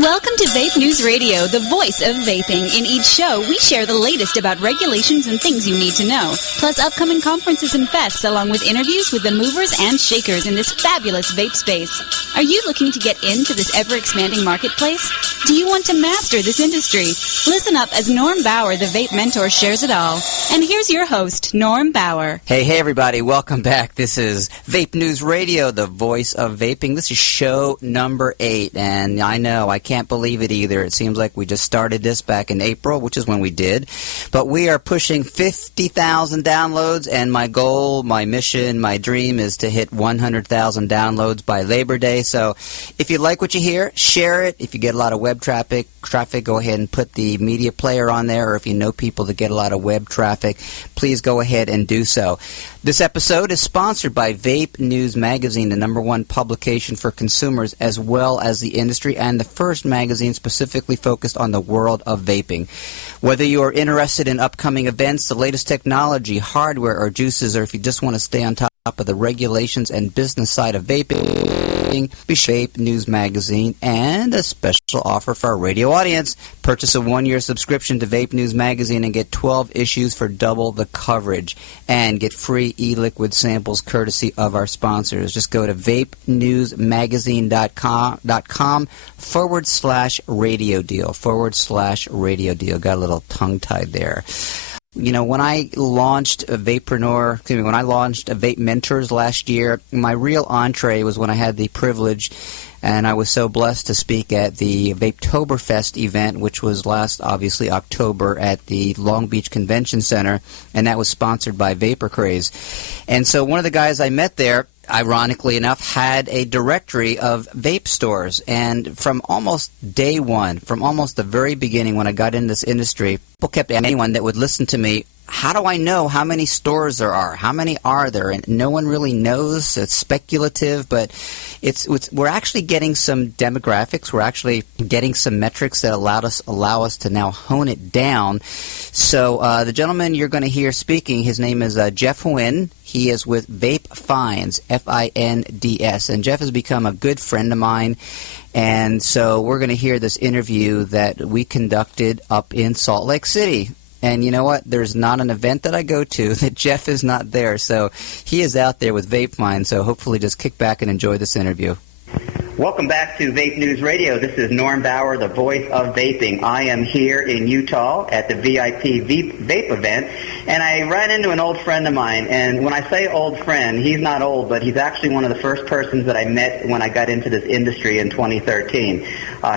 Welcome to Vape News Radio, the voice of vaping. In each show, we share the latest about regulations and things you need to know, plus upcoming conferences and fests, along with interviews with the movers and shakers in this fabulous vape space. Are you looking to get into this ever-expanding marketplace? Do you want to master this industry? Listen up as Norm Bauer, the Vape Mentor, shares it all. And here's your host, Norm Bauer. Hey, everybody. Welcome back. This is Vape News Radio, the voice of vaping. This is show number 8, and I know I can't believe it either. It seems like we just started this back in April, which is when we did. But we are pushing 50,000 downloads, and my goal, my mission, my dream is to hit 100,000 downloads by Labor Day. So if you like what you hear, share it. If you get a lot of web traffic, go ahead and put the media player on there. Or if you know people that get a lot of web traffic, please go ahead and do so. This episode is sponsored by Vape News Magazine, the #1 publication for consumers as well as the industry, and the first magazine specifically focused on the world of vaping. Whether you are interested in upcoming events, the latest technology, hardware, or juices, or if you just want to stay on top of the regulations and business side of vaping, be Vape News Magazine, and a special offer for our radio audience. Purchase a 1-year subscription to Vape News Magazine and get 12 issues for double the coverage, and get free e-liquid samples courtesy of our sponsors. Just go to vapenewsmagazine.com/radio deal. Got a little tongue-tied there. You know, when I launched VapeMentors last year, my real entree was when I had the privilege, and I was so blessed to speak at the Vapetoberfest event, which was last, obviously, October at the Long Beach Convention Center, and that was sponsored by Vapor Craze. And so one of the guys I met there, ironically enough, had a directory of vape stores. And from almost day one, from almost the very beginning when I got in this industry, people kept asking anyone that would listen to me, how do I know how many stores there are? How many are there? And no one really knows. It's speculative, but we're actually getting some demographics. We're actually getting some metrics that allow us to now hone it down. So the gentleman you're going to hear speaking, his name is Jeff Huyen. He is with Vape Finds, Finds, and Jeff has become a good friend of mine. And so we're going to hear this interview that we conducted up in Salt Lake City. And you know what? There's not an event that I go to that Jeff is not there. So he is out there with Vape Finds. So hopefully just kick back and enjoy this interview. Welcome back to Vape News Radio. This is Norm Bauer, the voice of vaping. I am here in Utah at the VIP Vape event, and I ran into an old friend of mine. And when I say old friend, he's not old, but he's actually one of the first persons that I met when I got into this industry in 2013.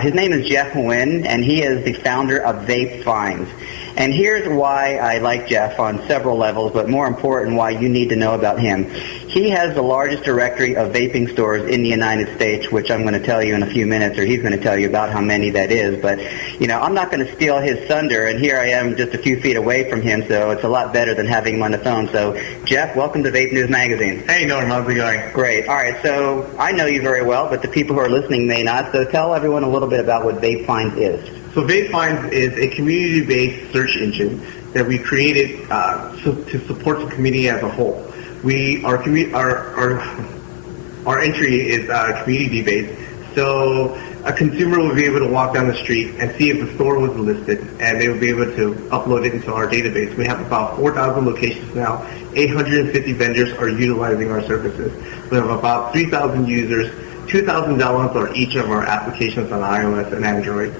His name is Jeff Huyen, and he is the founder of Vape Finds. And here's why I like Jeff on several levels, but more important, why you need to know about him. He has the largest directory of vaping stores in the United States, which I'm going to tell you in a few minutes, or he's going to tell you about how many that is. But, you know, I'm not going to steal his thunder, and here I am just a few feet away from him, so it's a lot better than having him on the phone. So, Jeff, welcome to Vape News Magazine. Hey, Norm, how's it going? Great. All right, so I know you very well, but the people who are listening may not, so tell everyone a little bit about what Vape Finds is. So Vape Finds is a community-based search engine that we created to support the community as a whole. Our entry is community-based, so a consumer will be able to walk down the street and see if the store was listed, and they will be able to upload it into our database. We have about 4,000 locations now. 850 vendors are utilizing our services. We have about 3,000 users. 2,000 downloads on each of our applications on iOS and Android.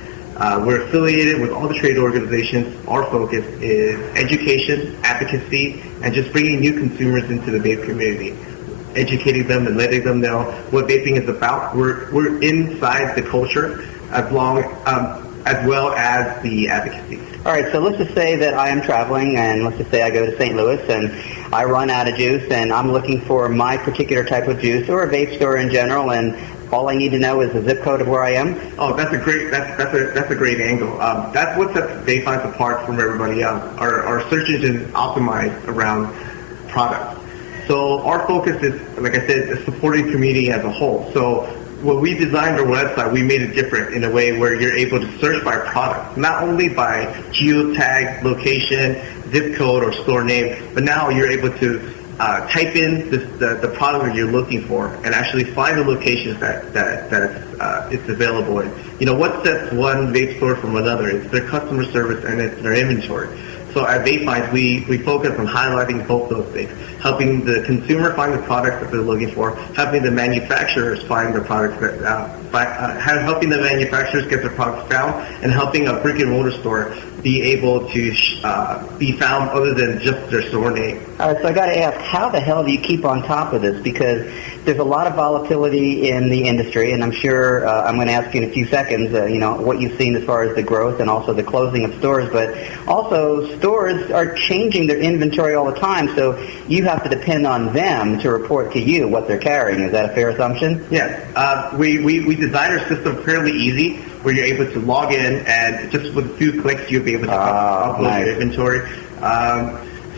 We're affiliated with all the trade organizations. Our focus is education, advocacy, and just bringing new consumers into the vape community, educating them and letting them know what vaping is about. We're inside the culture as well as the advocacy. All right, so let's just say that I am traveling, and let's just say I go to St. Louis, and I run out of juice, and I'm looking for my particular type of juice, or a vape store in general, and all I need to know is the zip code of where I am. Oh, that's a great angle. That's what sets Vape Finds apart from everybody else. Our search engine is optimized around products. So our focus is, like I said, is supporting community as a whole. So when we designed our website, we made it different in a way where you're able to search by product, not only by geotag, location, zip code, or store name, but now you're able to type in the product that you're looking for and actually find the locations that it's available in. What sets one vape store from another? It's their customer service and it's their inventory. So at Vape Finds, we focus on highlighting both those things, helping the consumer find the products that they're looking for, helping the manufacturers find the products helping the manufacturers get their products found, and helping a brick and mortar store be able to be found other than just their store name. All right, so I got to ask, how the hell do you keep on top of this? Because there's a lot of volatility in the industry, and I'm sure I'm going to ask you in a few seconds, what you've seen as far as the growth and also the closing of stores. But also, stores are changing their inventory all the time, so you have to depend on them to report to you what they're carrying. Is that a fair assumption? Yes. We designed our system fairly easy, where you're able to log in and just with a few clicks you'll be able to upload your inventory.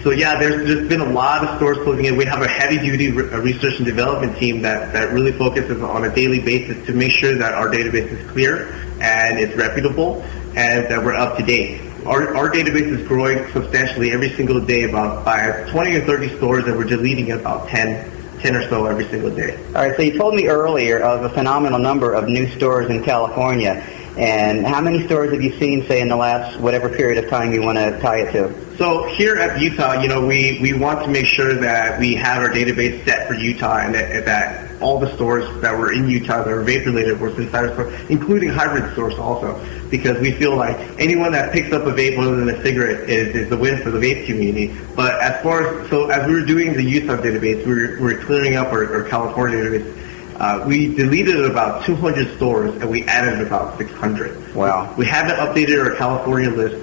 So yeah, there's been a lot of stores closing in. We have a heavy-duty research and development team that really focuses on a daily basis to make sure that our database is clear and it's reputable and that we're up to date. Our database is growing substantially every single day by 20 or 30 stores, and we're deleting about 10 or so every single day. All right, so you told me earlier of a phenomenal number of new stores in California. And how many stores have you seen, say, in the last whatever period of time you want to tie it to? So here at Utah, we want to make sure that we have our database set for Utah and that all the stores that were in Utah that were vape-related were inside our store, including hybrid stores also, because we feel like anyone that picks up a vape other than a cigarette is the win for the vape community. But as we were doing the Utah database, we were clearing up our California database. We deleted about 200 stores and we added about 600. Wow. We haven't updated our California list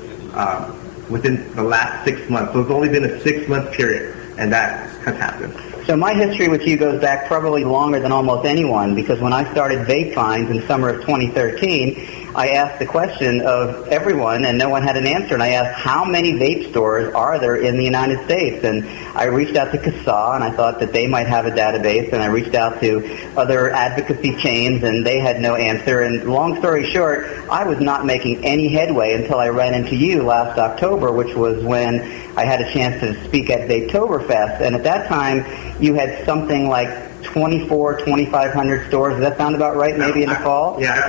within the last 6 months. So it's only been a 6-month period, and that has happened. So my history with you goes back probably longer than almost anyone, because when I started Vape Finds in summer of 2013, I asked the question of everyone, and no one had an answer. And I asked, how many vape stores are there in the United States? And I reached out to CASA, and I thought that they might have a database. And I reached out to other advocacy chains, and they had no answer. And long story short, I was not making any headway until I ran into you last October, which was when I had a chance to speak at Vapetoberfest. And at that time, you had something like 2,500 stores. Does that sound about right? Maybe in the fall? Yeah,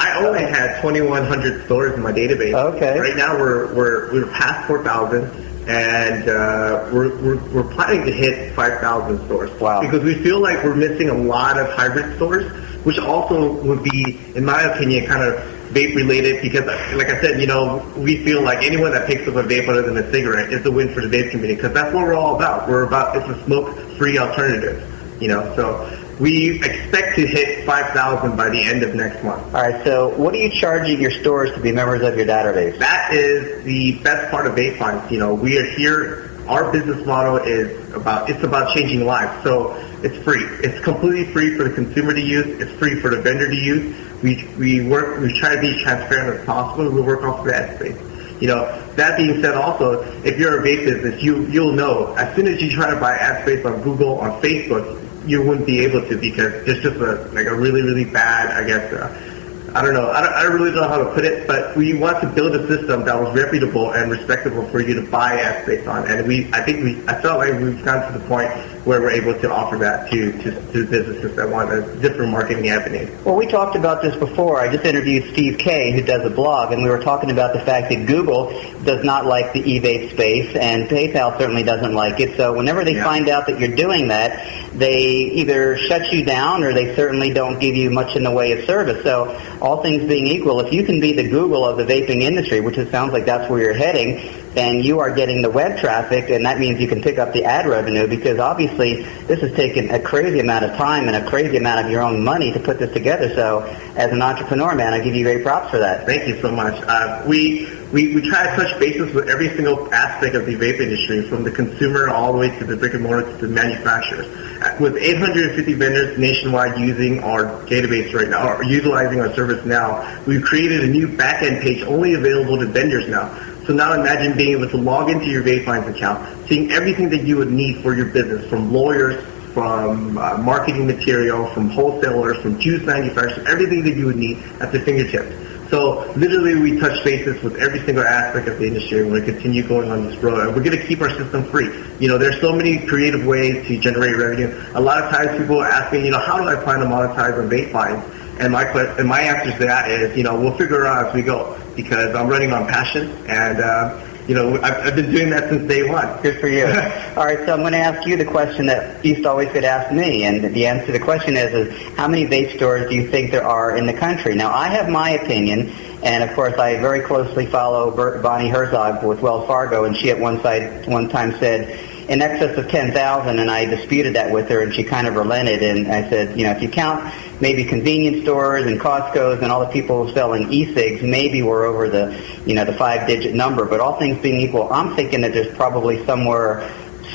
I only had 2,100 stores in my database. Okay. Right now we're past 4,000, and we're planning to hit 5,000 stores. Wow. Because we feel like we're missing a lot of hybrid stores, which also would be, in my opinion, kind of vape related, because like I said, we feel like anyone that picks up a vape other than a cigarette is a win for the vape community, because that's what we're all about. It's a smoke-free alternative. So we expect to hit 5,000 by the end of next month. All right, so what are you charging your stores to be members of your database? That is the best part of Vape Finds. We are here. Our business model is about changing lives. So it's free. It's completely free for the consumer to use. It's free for the vendor to use. We try to be transparent as possible. We work off of the ad space. That being said, also, if you're a vape business, you'll know as soon as you try to buy ad space on Google, on Facebook, you wouldn't be able to, because it's just a really, really bad, I guess, I don't know. I really don't know how to put it, but we want to build a system that was reputable and respectable for you to buy ad space on. And I felt like we've gotten to the point where we're able to offer that to businesses that want a different marketing avenue. Well, we talked about this before. I just interviewed Steve Kay, who does a blog, and we were talking about the fact that Google does not like the e-vape space, and PayPal certainly doesn't like it. So whenever they find out that you're doing that, they either shut you down or they certainly don't give you much in the way of service. So all things being equal, if you can be the Google of the vaping industry, which it sounds like that's where you're heading, then you are getting the web traffic, and that means you can pick up the ad revenue, because obviously this has taken a crazy amount of time and a crazy amount of your own money to put this together. So as an entrepreneur, man, I give you great props for that. Thank you so much. We try to touch bases with every single aspect of the vape industry, from the consumer all the way to the brick and mortar to the manufacturers. With 850 vendors nationwide using our database right now, or utilizing our service now, we've created a new back-end page only available to vendors now. So now imagine being able to log into your Vape Finds account, seeing everything that you would need for your business, from lawyers, from marketing material, from wholesalers, from juice manufacturers, everything that you would need at the fingertips. So literally we touch bases with every single aspect of the industry, and we're going to continue going on this road. And we're going to keep our system free. There's so many creative ways to generate revenue. A lot of times people ask me, how do I plan to monetize on Vape Finds? And my answer to that is, we'll figure it out as we go, because I'm running on passion, and I've been doing that since day one. Good for you. All right, so I'm going to ask you the question that used to always get asked me, and the answer to the question is how many vape stores do you think there are in the country? Now, I have my opinion, and of course I very closely follow Bonnie Herzog with Wells Fargo, and she at one time said in excess of 10,000, and I disputed that with her, and she kind of relented, and I said, if you count maybe convenience stores and Costco's and all the people selling e-cigs, maybe we're over the 5-digit number. But all things being equal, I'm thinking that there's probably somewhere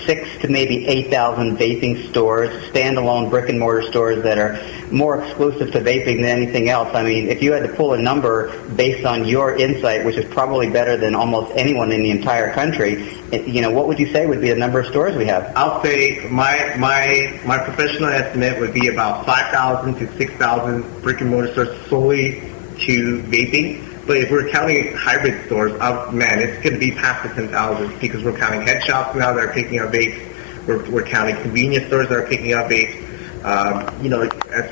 6,000 to maybe 8,000 vaping stores, standalone brick-and-mortar stores that are more exclusive to vaping than anything else. I mean, if you had to pull a number based on your insight, which is probably better than almost anyone in the entire country, what would you say would be the number of stores we have? I'll say my professional estimate would be about 5,000 to 6,000 brick-and-mortar stores solely to vaping. But if we're counting hybrid stores, it's going to be past the 10,000, because we're counting head shops now that are picking up vapes. We're counting convenience stores that are picking up vapes.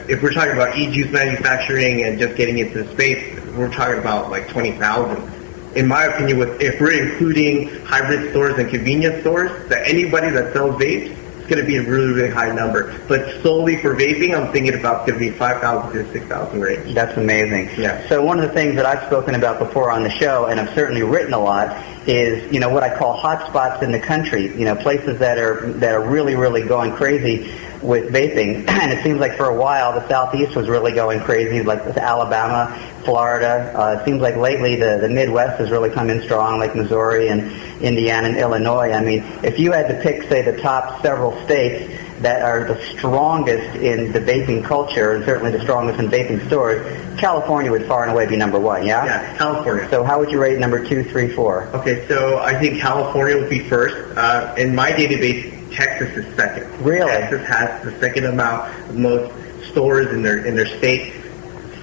If we're talking about e-juice manufacturing and just getting into the space, we're talking about like 20,000. In my opinion, if we're including hybrid stores and convenience stores, that anybody that sells vapes, it's going to be a really, really high number. But solely for vaping, I'm thinking about going to be 5,000 to 6,000 range. That's amazing. Yeah. So one of the things that I've spoken about before on the show, and I've certainly written a lot, is what I call hot spots in the country. Places that are really, really going crazy with vaping. And it seems like for a while the Southeast was really going crazy, like with Alabama, Florida. It seems like lately the Midwest has really come in strong, like Missouri and Indiana and Illinois. I mean, if you had to pick, say, the top several states that are the strongest in the vaping culture, and certainly the strongest in vaping stores, California would far and away be number one, yeah? Yeah, California. So how would you rate number 2, 3, 4? Okay, so I think California would be first. In my database, Texas is second. Really? Texas has the second amount of most stores in their state.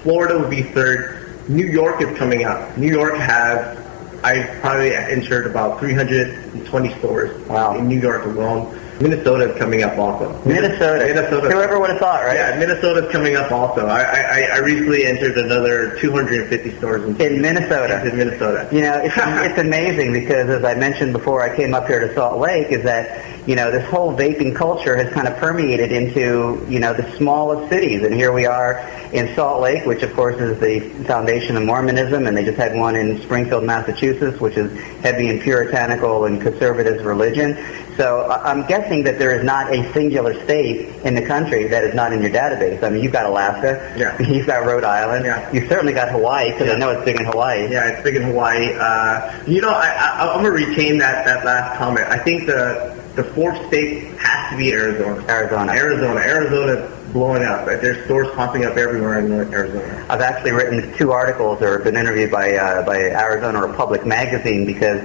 Florida would be third. New York is coming up. New York has, I've probably entered about 320 stores. Wow. In New York alone. Minnesota is coming up also. Minnesota. Whoever would have thought, right? Yeah, Minnesota is coming up also. I recently entered another 250 stores in Minnesota. In Minnesota. It's amazing because, as I mentioned before I came up here to Salt Lake, is that this whole vaping culture has kind of permeated into the smallest cities, and here we are in Salt Lake, which of course is the foundation of Mormonism, and they just had one in Springfield, Massachusetts, which is heavy in puritanical and conservative religion. So I'm guessing that there is not a singular state in the country that is not in your database. I mean, you've got Alaska. Yeah. You've got Rhode Island. Yeah. You've certainly got Hawaii, because I know it's big in Hawaii. Yeah, it's big in Hawaii. I'm going to retain that last comment. I think the fourth state has to be Arizona. Arizona's blowing up. There's stores popping up everywhere in Arizona. I've actually written 2 articles or been interviewed by Arizona Republic magazine because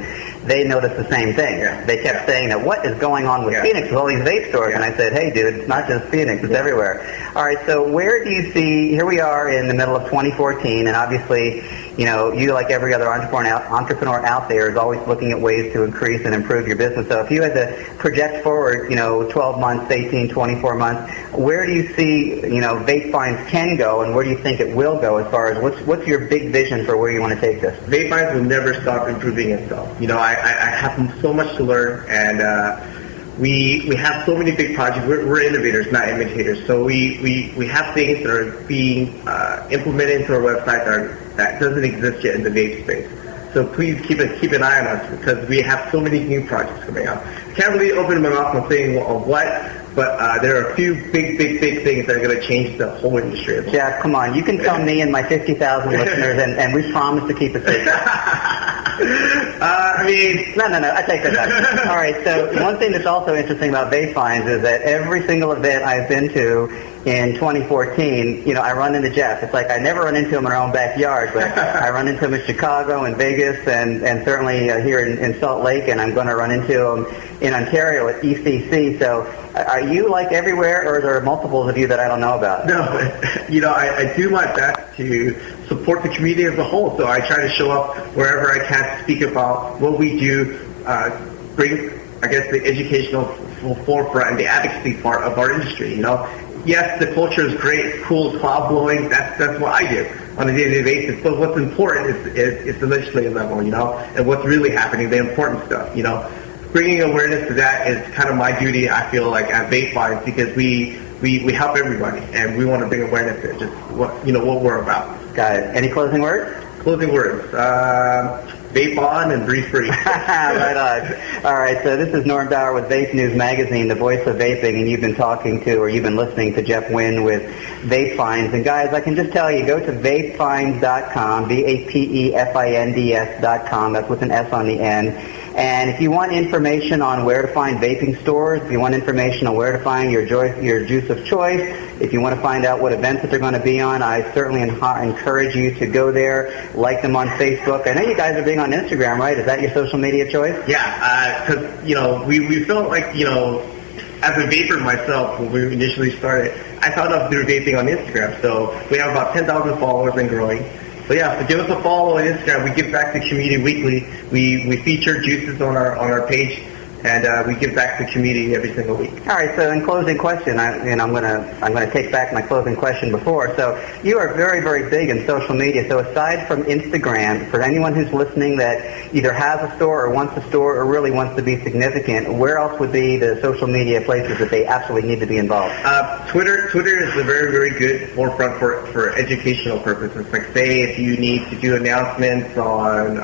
they noticed the same thing. Yeah. They kept saying that what is going on with Phoenix with all these vape stores? And I said, hey, dude, it's not just Phoenix, it's everywhere. All right, so where do you see, here we are in the middle of 2014, and obviously, you like every other entrepreneur out there is always looking at ways to increase and improve your business. So if you had to project forward, 12 months, 18, 24 months, where do you see, Vape Finds can go, and where do you think it will go as far as what's your big vision for where you want to take this? Vape Finds will never stop improving itself. I have so much to learn, and we have so many big projects. We're innovators, not imitators. So we have things that are being implemented into our website that doesn't exist yet in the vape space. So please keep an eye on us because we have so many new projects coming out. Can't really open my mouth on saying what, but there are a few big things that are going to change the whole industry. Jeff, come on. You can tell me and my 50,000 listeners, and we promise to keep it safe. No, I take that back. All right, so one thing that's also interesting about Vape Finds is that every single event I've been to in 2014, I run into Jeff. It's like I never run into him in our own backyard, but I run into him in Chicago and Vegas and certainly here in Salt Lake, and I'm going to run into him in Ontario at ECC. So Are you like everywhere, or are there multiples of you that I don't know about? No, I do my best to support the community as a whole. So I try to show up wherever I can to speak about what we do, bring, I guess, the educational forefront and the advocacy part of our industry. Yes, the culture is great, it's cool, it's cloud blowing. That's what I do on a day-to-day basis. But what's important is the legislative level, and what's really happening, the important stuff. Bringing awareness to that is kind of my duty, I feel like, at Vape Finds, because we help everybody, and we want to bring awareness to just what we're about. Got it. Any closing words? Closing words. Vape on and breathe free. Right on. All right, so this is Norm Bauer with Vape News Magazine, the voice of vaping, and you've been listening to Jeff Huyen with Vape Finds. And guys, I can just tell you, go to vapefinds.com, VAPEFINDS.com. That's with an S on the end. And if you want information on where to find vaping stores, if you want information on where to find your juice of choice, if you want to find out what events that they're going to be on, I certainly encourage you to go there, like them on Facebook. I know you guys are being on Instagram, right? Is that your social media choice? Yeah, because, we felt like, as a vapor myself, when we initially started, I found out through vaping on Instagram. So we have about 10,000 followers and growing. So yeah, so give us a follow on Instagram. We give back to the community weekly. We feature juices on our page, and we give back to the community every single week. All right. So in closing question, I'm gonna take back my closing question before. So you are very, very big in social media. So aside from Instagram, for anyone who's listening that either has a store or wants a store or really wants to be significant, where else would be the social media places that they absolutely need to be involved? Twitter is a very, very good forefront for educational purposes. Like, say, if you need to do announcements on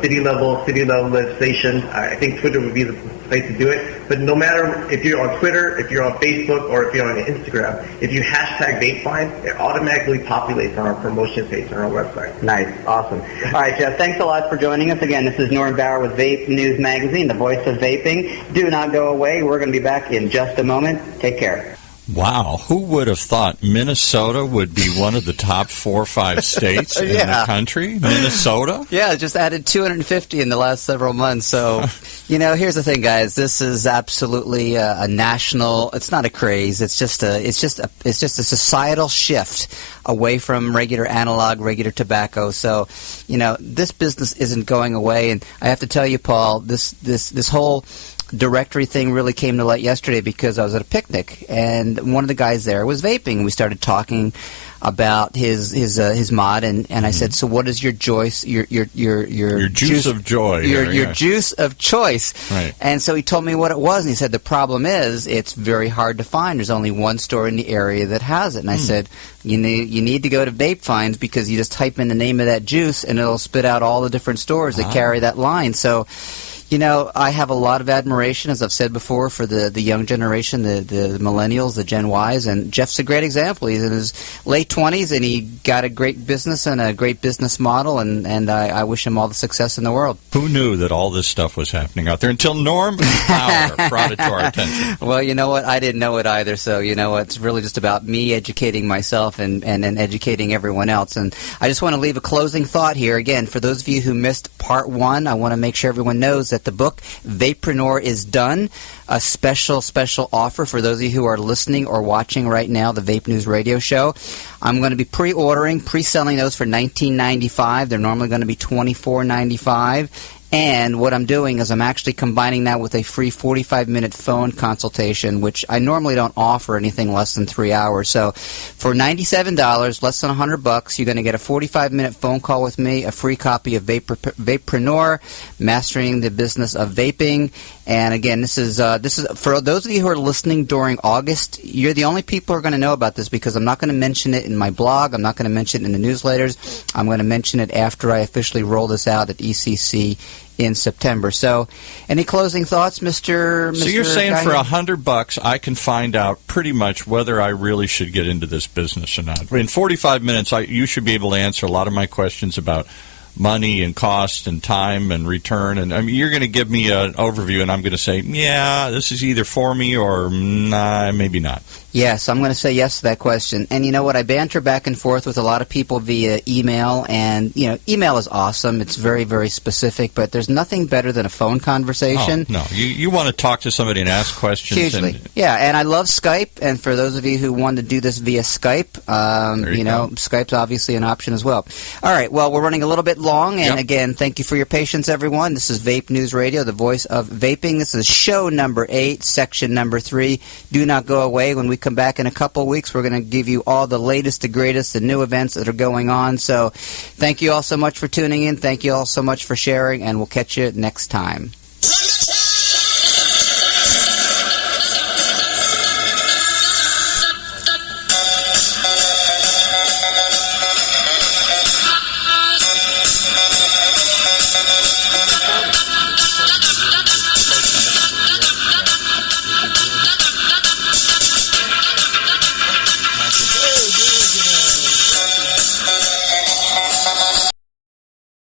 city level legislation, I think Twitter would be the place to do it. But no matter if you're on Twitter, if you're on Facebook, or if you're on Instagram, if you hashtag Vape Finds, it automatically populates on our promotion page on our website. Nice. Awesome. All right, Jeff, thanks a lot for joining us. Again, this is Norm Bauer with Vape News Magazine, the voice of vaping. Do not go away. We're going to be back in just a moment. Take care. Wow, who would have thought Minnesota would be one of the top 4 or 5 states in the country? Minnesota? Yeah, just added 250 in the last several months. So, here's the thing, guys. This is absolutely a national. It's not a craze. It's just a societal shift away from regular analog, regular tobacco. So, this business isn't going away. And I have to tell you, Paul, this whole directory thing really came to light yesterday because I was at a picnic and one of the guys there was vaping. We started talking about his mod and I said, so what is your juice of joy, your juice of choice? Right. And so he told me what it was, and he said the problem is it's very hard to find. There's only one store in the area that has it. And I said, you need to go to Vape Finds because you just type in the name of that juice and it'll spit out all the different stores that carry that line. So I have a lot of admiration, as I've said before, for the young generation, the millennials, the Gen Ys, and Jeff's a great example. He's in his late 20s, and he got a great business and a great business model, and I wish him all the success in the world. Who knew that all this stuff was happening out there until Norm Bauer brought it to our attention? Well, you know what? I didn't know it either, so it's really just about me educating myself and educating everyone else. And I just want to leave a closing thought here. Again, for those of you who missed part 1, I want to make sure everyone knows that the book Vapreneur is done. A special offer for those of you who are listening or watching right now, the Vape News Radio Show. I'm going to be pre-selling those for $19.95. They're normally going to be $24.95. And what I'm doing is I'm actually combining that with a free 45-minute phone consultation, which I normally don't offer anything less than 3 hours. So for $97, less than $100, you're going to get a 45-minute phone call with me, a free copy of Vapreneur, Mastering the Business of Vaping. And again, this is for those of you who are listening during August. You're the only people who are going to know about this because I'm not going to mention it in my blog. I'm not going to mention it in the newsletters. I'm going to mention it after I officially roll this out at ECC in September. So, any closing thoughts, Mr. So you're saying for $100, I can find out pretty much whether I really should get into this business or not. In 45 minutes, you should be able to answer a lot of my questions about money and cost and time and return. And I mean, you're going to give me an overview, and I'm going to say, yeah, this is either for me or nah, maybe not. Yes, I'm going to say yes to that question. And you know what? I banter back and forth with a lot of people via email, and email is awesome. It's very, very specific, but there's nothing better than a phone conversation. Oh, no, you want to talk to somebody and ask questions. Hugely. Yeah, and I love Skype, and for those of you who want to do this via Skype, Skype's obviously an option as well. All right, well, we're running a little bit long, and again, thank you for your patience, everyone. This is Vape News Radio, the voice of vaping. This is show number 8, section number 3. Do not go away. When we come back in a couple weeks, we're going to give you all the latest, the greatest, the new events that are going on. So thank you all so much for tuning in. Thank you all so much for sharing, and we'll catch you next time.